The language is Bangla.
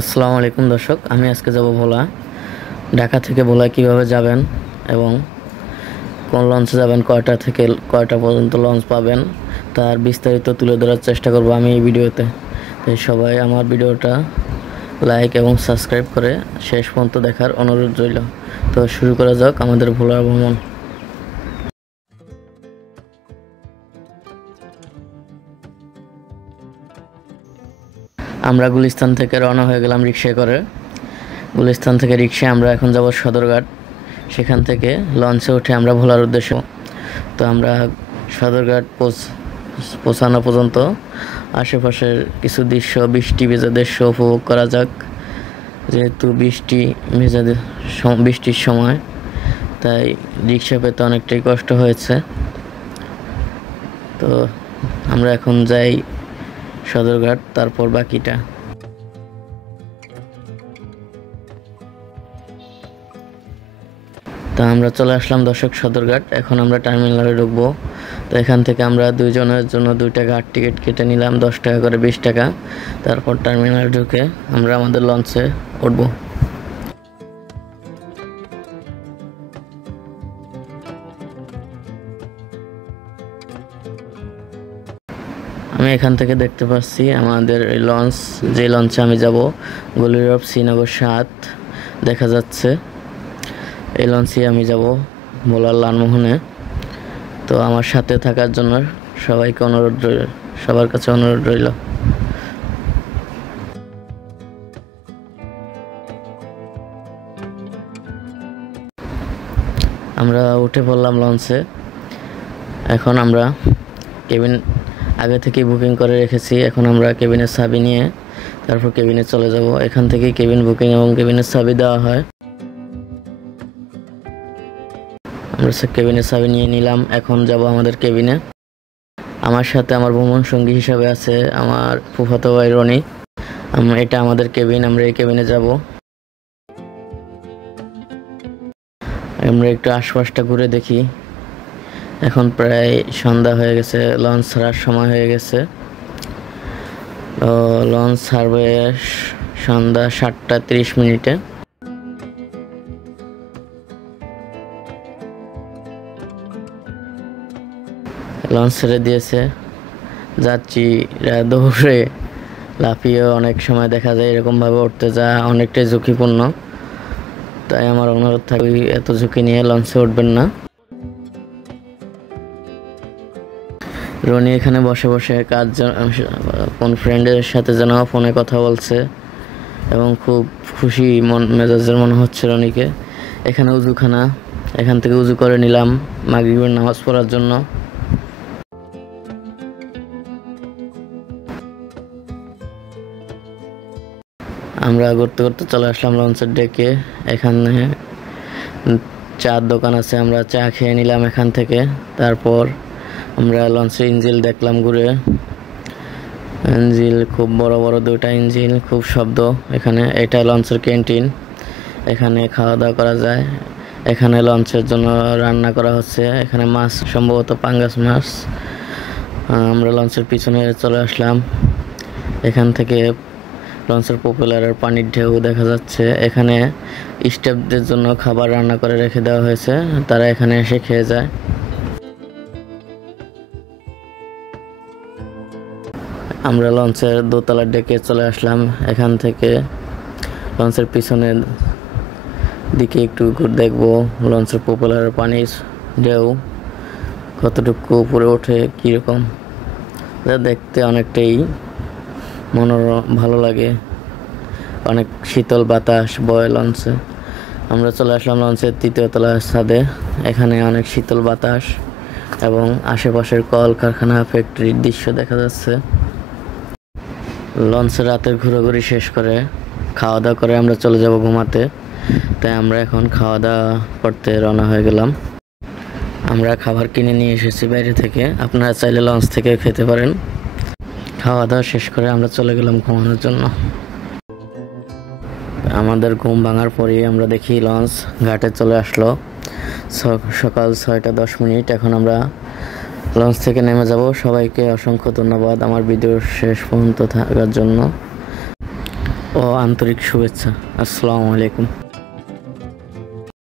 আসসালামু আলাইকুম দর্শক, আমি আজকে যাব ভোলা। ঢাকা থেকে ভোলা কিভাবে যাবেন এবং কোন লঞ্চে যাবেন, কয়টা থেকে কয়টা পর্যন্ত লঞ্চ পাবেন, তার বিস্তারিত তুলে ধরার চেষ্টা করব আমি এই ভিডিওতে। তাই সবাই আমার ভিডিওটা লাইক এবং সাবস্ক্রাইব করে শেষ পর্যন্ত দেখার অনুরোধ রইল। তো শুরু করা যাক আমাদের ভোলা ভ্রমণ। আমরা গুলিস্তান থেকে রওনা হয়ে গেলাম রিক্সায় করে। গুলিস্তান থেকে রিক্সায় আমরা এখন যাব সদরঘাট। সেখান থেকে লঞ্চে উঠে আমরা ভোলার উদ্দেশ্যে। তো আমরা সদরঘাট পৌঁছানো পর্যন্ত আশেপাশের কিছু দৃশ্য, বৃষ্টি ভেজা দৃশ্য উপভোগ করা যাক। যেহেতু বৃষ্টির সময়, তাই রিক্সা পেতে অনেকটাই কষ্ট হয়েছে। তো আমরা এখন যাই সদরঘাট, তারপর বাকিটা। তা আমরা চলে আসলাম দর্শক সদরঘাট। এখন আমরা টার্মিনালে ঢুকবো। তো এখান থেকে আমরা দুইজনের জন্য 2 টাকা টিকিট কেটে নিলাম, 10 টাকা করে 20 টাকা। তারপর টার্মিনালে ঢুকে আমরা আমাদের লঞ্চে উঠব। আমি এখান থেকে দেখতে পাচ্ছি আমাদের এই লঞ্চ, যে লঞ্চে আমি যাব, গলিরব শ্রীনগর 7 দেখা যাচ্ছে। এই লঞ্চে আমি যাব ভোলার লালমোহনে। তো আমার সাথে থাকার জন্য সবার কাছে অনুরোধ রইল। আমরা উঠে পড়লাম লঞ্চে। এখন আমরা কেবিন আগে থেকেই বুকিং করে রেখেছি। এখন আমরা কেবিনের চাবি নিয়ে তারপর কেবিনে চলে যাব। এখান থেকেই কেবিন বুকিং এবং কেবিনের চাবি দেওয়া হয়। আমরা কেবিনের চাবি নিয়ে নিলাম। এখন যাব আমাদের কেবিনে। আমার সাথে আমার ভ্রমণ সঙ্গী হিসাবে আছে আমার ফুফাতো ভাই রনি। এটা আমাদের কেবিন, আমরা এই কেবিনে যাব। আমরা একটু আশপাশটা ঘুরে দেখি। এখন প্রায় সন্ধ্যা হয়ে গেছে, লঞ্চ ছাড়ার সময় হয়ে গেছে। লঞ্চ ছাড়বে সন্ধ্যা 7টা 30 মিনিটে। লঞ্চ ছেড়ে দিয়েছে। যাত্রীরা দৌড়ে লাফিয়ে অনেক সময় দেখা যায় এরকমভাবে উঠতে যাওয়া অনেকটাই ঝুঁকিপূর্ণ। তাই আমার অনুরোধ থাকবে, এত ঝুঁকি নিয়ে লঞ্চে উঠবেন না। রনি এখানে বসে বসে কোন ফ্রেন্ডের সাথে যেন ফোনে কথা বলছে এবং খুব খুশি মেজাজের মনে হচ্ছে রনিকে। এখানে উজুখানা, এখান থেকে উজু করে নিলাম মাগরিবের নামাজ পড়ার জন্য। আমরা ঘুরতে ঘুরতে চলে আসলাম লঞ্চের ডেকে। এখানে চার দোকান আছে, আমরা চা খেয়ে নিলাম এখান থেকে। তারপর আমরা লঞ্চের ইঞ্জিল দেখলাম ঘুরে। ইঞ্জিল খুব বড় বড় 2টা ইঞ্জিল, খুব শব্দ এখানে। এটা লঞ্চের ক্যান্টিন, এখানে খাওয়া দাওয়া করা যায়। এখানে লঞ্চের জন্য রান্না করা হচ্ছে। এখানে মাছ, সম্ভবত পাঙ্গাস মাছ। আমরা লঞ্চের পিছনে চলে আসলাম। এখান থেকে লঞ্চের প্রপেলারের পানির ঢেউ দেখা যাচ্ছে। এখানে স্টাফদের জন্য খাবার রান্না করে রেখে দেওয়া হয়েছে, তারা এখানে এসে খেয়ে যায়। আমরা লঞ্চের দোতলার ডেকে চলে আসলাম। এখান থেকে লঞ্চের পিছনের দিকে একটু দেখবো লঞ্চের প্রপেলারের পানির ঢেউ কতটুকু উপরে ওঠে, কীরকম দেখতে অনেকটাই ভালো লাগে। অনেক শীতল বাতাস বয় লঞ্চে। আমরা চলে আসলাম লঞ্চের 3য় তলার ছাদে। এখানে অনেক শীতল বাতাস এবং আশেপাশের কলকারখানা, ফ্যাক্টরির দৃশ্য দেখা যাচ্ছে। লঞ্চে রাতের ঘোরাঘুরি শেষ করে খাওয়া দাওয়া করে আমরা চলে যাব ঘুমাতে। তাই আমরা এখন খাওয়া দাওয়া করতে রওনা হয়ে গেলাম। আমরা খাবার কিনে নিয়ে এসেছি বাইরে থেকে, আপনারা চাইলে লঞ্চ থেকে খেতে পারেন। খাওয়া দাওয়া শেষ করে আমরা চলে গেলাম ঘুমানোর জন্য। আমাদের ঘুম ভাঙার পরেই আমরা দেখি লঞ্চ ঘাটে চলে আসলো। সকাল 6টা 10 মিনিট। এখন আমরা লঞ্চ থেকে নেমে যাব। সবাইকে অসংখ্য ধন্যবাদ আমার ভিডিওর শেষ পর্যন্ত থাকার জন্য। ও আন্তরিক শুভেচ্ছা। আসসালামু আলাইকুম।